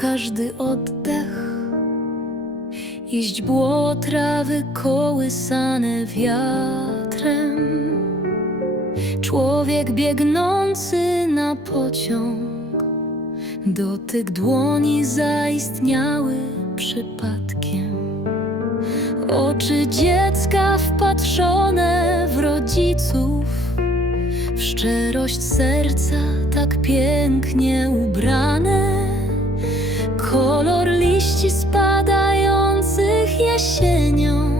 każdy oddech. Iść było trawy kołysane wiatrem. Człowiek biegnący na pociąg. Dotyk dłoni zaistniały przypadkiem. Oczy dziecka wpatrzone w rodziców, w szczerość serca tak pięknie ubrane, liści spadających jesienią,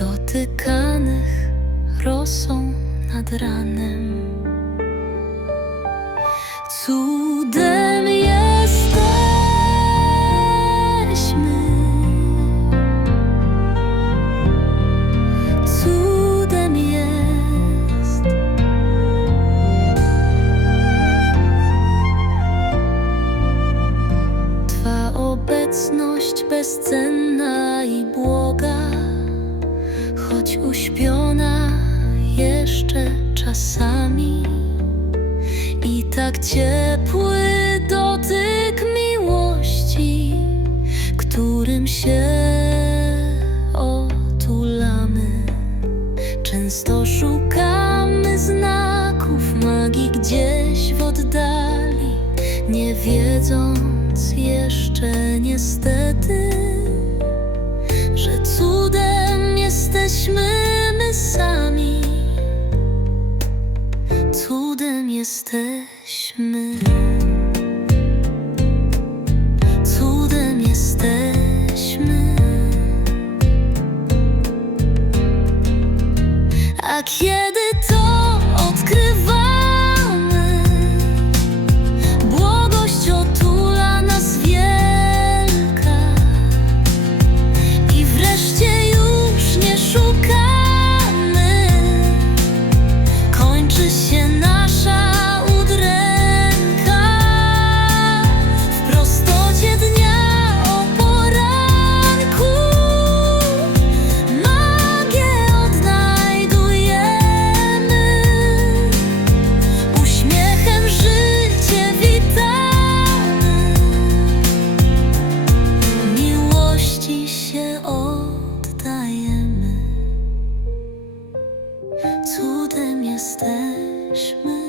dotykanych rosą nad ranem. Cudem obecność bezcenna i błoga, choć uśpiona jeszcze czasami. I tak ciepły dotyk miłości, którym się otulamy. Często szukamy znaków magii gdzieś w oddali, nie wiedząc jeszcze niestety, że cudem jesteśmy my sami. Cudem jesteśmy. Cudem jesteśmy. A kiedy 什么